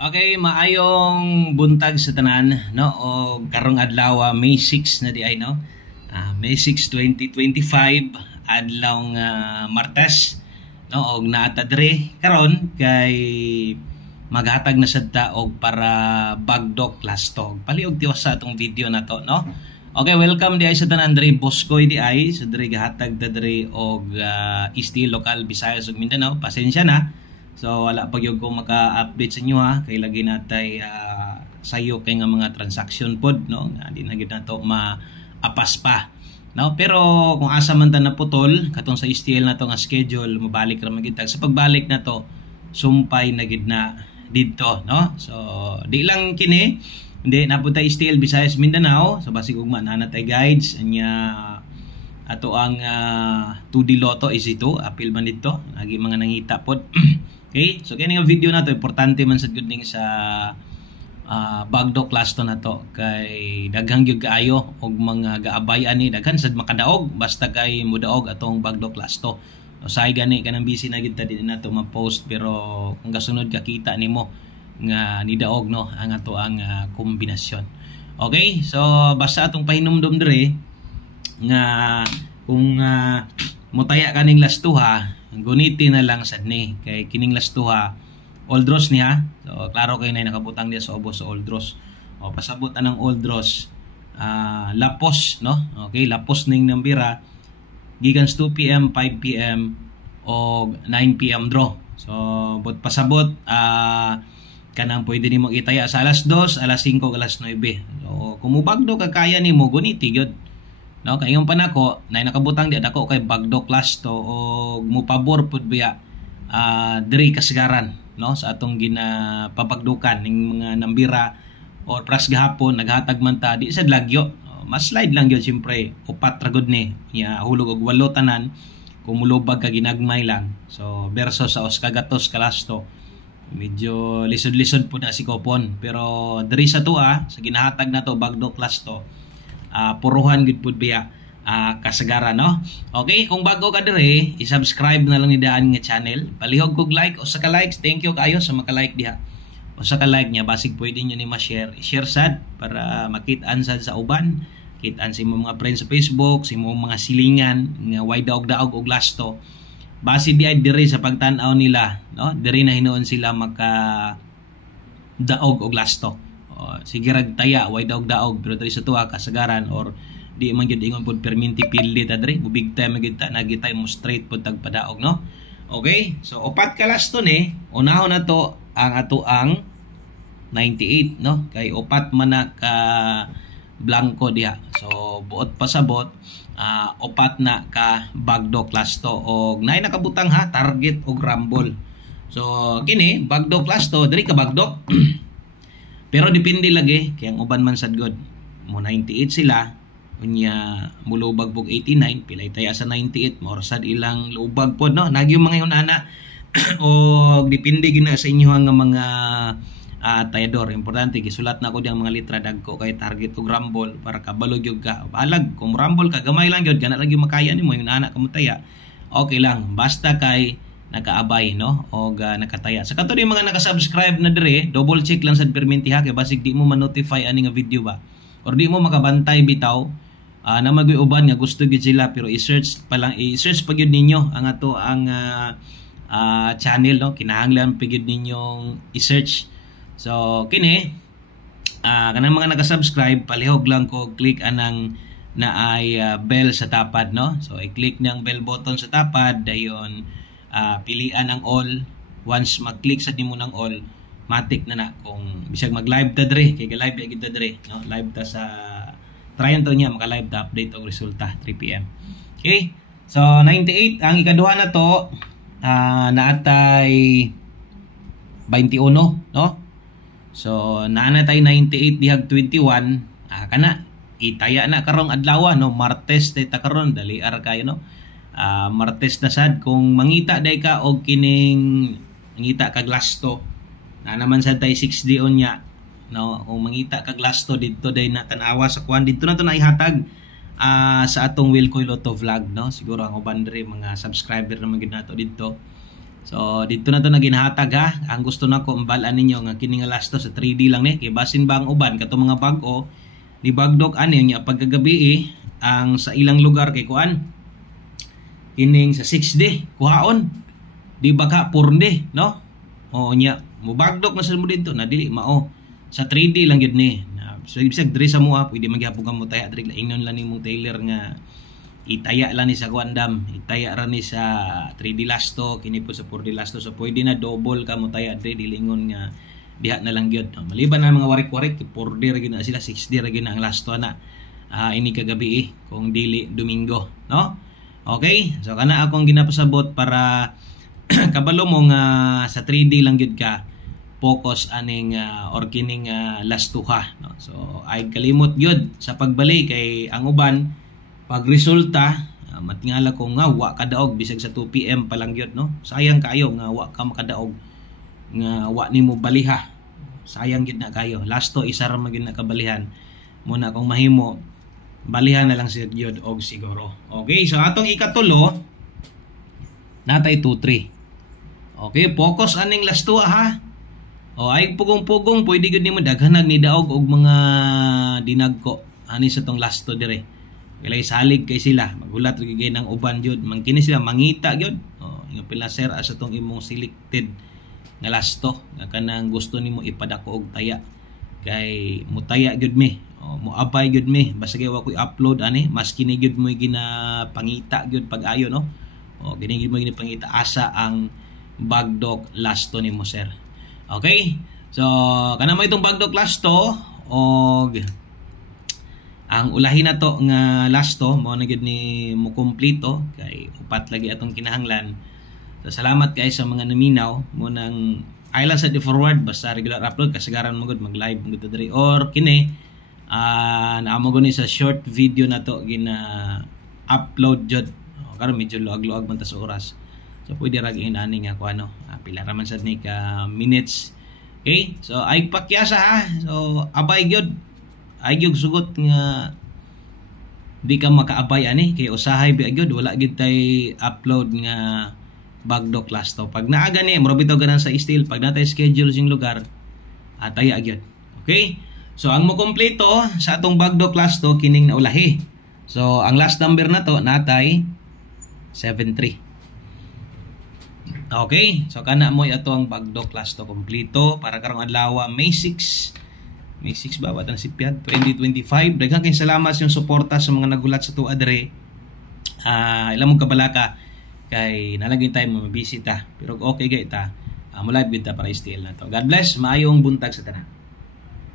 Okay, maayong buntag sa tanan, no? O karong adlaw May 6 na di ay, no? May 6, 2025 adlaw nga Martes, no? Og naata diri karon kay maghatag na sadta og para bagdok lastog. Paliog tiwas sa atong video na to, no? Okay, welcome di ay sa tanan diri Boscoy di ay sa diri gahatag diri og Isti Local Visayas ug Mindanao. Pasensya na. So wala pa gyud ko maka-update sa inyo ha kay lagi natay sayo kay nga mga transaction pod, no, nga di na gyud nato maapas pa, no. Pero kung asa man ta naputol katong sa STL nato nga schedule, mabalik ra man gyud sa pagbalik nato sumpay na gyud na didto, no. So di lang kini, hindi napunta STL Visayas Mindanao, so basig ugma na natay guides anya ato ang 2D Lotto is ito apil man dito lagi mga nangita pod. Okay, so kaya nga video na to importante man sa good ning sa bagdok lasto na to kay daghang gyud kaayo og mga gaabay ani daghan sad makadaog basta kay mudaog atong bagdok lasto. So say gani kanang busy na gyud ta din nato ma-post pero kung gasunod ka kita nimo nga nidaog, no, ang ato ang kombinasyon. Okay, so basta atong pahinumdum dire nga kung mutaya kaning lastuha guniti na lang sad ni kay kining lastuha old Ross niya. So klaro kay nay nakabutang diya sa ubos sa old Ross. O pasabot anang old Ross lapos, no. Okay, lapos ning nambira gikan 2 PM, 5 PM o 9 PM draw. So but pasabot kanang pwede nimo itaya sa alas 2, alas 5, alas 9. So kung mubagdo ka kaya nimo guniti gyud, no. Kay yung panako nay nakabutang di dako kay bagdok lasto o mupabor pud biya diri kasagaran, no, sa atong ginapapagdukan ning mga nambira or pras gahapon naghatag man ta di sad lagyo, mas slide lang gyud siyempre upat ra gud ni nya hulog og 8 tanan kung mulubag ka ginagmay lang. So versus sa Oscagatos kalasto medyo lisod-lisod po na si Kopon, pero diri sa tua sa ginahatag nato bagdok lasto puruhan gud pud biya kasagaran, no. Okay, kung bago ka dire i-subscribe na lang ni daan nga channel, palihog kog like o sa ka likes, thank you kayo sa maka-like diha o sa ka-like niya basig pwede niyo ni ma-share, i-share sad para makit-an sad sa uban, kit-an sa imong mga friends sa Facebook, sa imong mga silingan nga way daog-daog og lasto base di ay dire sa pagtan-aw nila, no, dire na hinuon sila maka daog og lasto. Sige rag taya way daog-daog pero diri sa tuwa kasagaran or di man gyud ingon pud perminti pildi ta diri bubig time gyud ta nagitay mo straight pud tagpadaog, no. Okay, so upat ka lasto ni unahon na to ang ato ang 98, no, kay upat man na ka blanco diha. So buot pasabot upat na ka bagdok lasto og nay nakabutang ha target og rumble. So kini bagdok lasto diri ka bagdok pero depende lagi kay ang uban man sad god mo 98 sila unya mulubag pog 89 pilay taya sa 98 more sad ilang lubag pod, no, nagyo mga yun ana og depende gina sa inyo nga mga tayador. Importante gisulat na ko diyang mga litra dagko kay target og rumble para kabalog gyud ka balag kung rumble ka gamay lang gyud kana lang gyud makaya nimo yung ana kamo taya okay lang basta kay nakaabay, no, o nakataya. Sa kato mga nakasubscribe na dire, double check lang sa perminti ha kay basig di mo ma-notify ani nga video ba or di mo makabantay bitaw na magoy uban nga gusto gyud sila pero i-search pa lang, i-search pa gyud ninyo ang ato ang channel, no, kinahanglan pa gyud ninyong i-search. So kini kanang mga nakasubscribe palihog lang ko click anang naay bell sa tapad, no. So i-click nang bell button sa tapad dayon pilian ang all. Once mag-click sa nimo ng all matik na kung bisag mag-live ta dire kay live ya gid ta dire, no, live ta sa tryon to niya maka-live ta update og resulta 3 PM. Okay, so 98 ang ikaduha na to naatay 21, no. So naanatay 98 dihag 21 kana itaya na karong adlaw, no, Martes ta karon dali ar kayo, no. Martes na sad kung mangita day ka og kining mangita kag lasto na naman sad tay 6D on nya, no, kung mangita kag lasto didto day na tan-awa sa kuan didto na to na ihatag sa atong Wilcoy Lotto vlog, no. Siguro ang uban diri mga subscriber naman gid nato didto So dito na to na ginhatag ha. Ang gusto nako imbalan ninyo nga kini nga last to sa 3D lang ni kay basin ba ang uban katong mga bag-o di bagdok ani nya pagkagabi ang sa ilang lugar kay kuan kining sa 6D kuhaon di ba ka 4D no o nya mo bagdok na sa mo dito na dili mao sa 3D lang gyud ni so ibig diri sa mua pwede magyapon ka mo taya diri ingnon lang nimong tailor nga itaya lang ni sa Guandam, itaya ra ni sa 3D lasto, kini po sa 4D lasto. So pwede na double ka mo taya dre dilingon nga diha na lang gyud. Maliban na mga warik-warik 4D ra gyud na sila, 6D ra gyud na ang lasto na. Ini kagabi kung dili Domingo, no? Okay? So kana akong ginapasabot para kabalo mo nga sa 3D lang gyud ka focus aning or kining lastuha, no? So ay kalimot gyud sa pagbalik kay ang uban pag resulta matingala ko nga wa kadaog bisag sa 2 PM pa lang gyud no sayang kayo nga wa ka makadaog nga wa nimo baliha sayang gyud na kayo lasto isa ra man gyud na kabalihan muna kung mahimo balihan na lang siya gyud og siguro. Okay, so atong ikatulo natay 2-3. Okay, focus aning lasto ha. O ay pugong-pugong pwede gyud nimo daghanag ni daog og mga dinagko ani sa tong lasto dire. Kaya salig kay sila magulat gigay ng uban jud mangkini sila mangita jud yung pilaser asa tong imong selected nga lasto nga kanang gusto nimo ipadako og taya kay mutaya jud mi mo abay jud mi basta kay wa koy upload ani mas kini jud mo ginapangita jud pag-ayo no gini mo ginapangita asa ang bagdok lasto nimo sir. Okay, so kana mo itong bagdok lasto og ang ulahin na to nga lasto mo na gyud ni mo kumpleto kay upat lagi atong kinahanglan. So salamat guys sa mga naminaw mo nang ay lang sa the forward basta regular upload kasagaran mo gud mag live mo gud diri or kini naamo gud ni sa short video na to gina upload jud karon medyo luag-luag man ta sa oras. So pwede ra gyud ani nga kuano pila ra man sad ni ka minutes. Okay, so ay pakyasa ha. So abay gyud ay gyud sugot nga di ka makaabay ani kay usahay bi gyud wala gyud tay upload nga bagdok lasto pag naa gani mura bitaw ganan sa steel pag natay schedule sing lugar atay gyud. Okay, so ang mo kompleto sa atong bagdok lasto kining naulahi. So ang last number na to natay 73. Okay, so kana mo ato ang bagdok lasto kompleto para karong adlaw May 6 ba wala na si Piad 2025. Daghang kay salamat sa suporta sa mga nagulat sa tuwa dire. Ilang mong kabalaka kay nalagin tayo mabisita pero okay gay ta. Mo live gid ta para stay na to. God bless, maayong buntag sa tanan.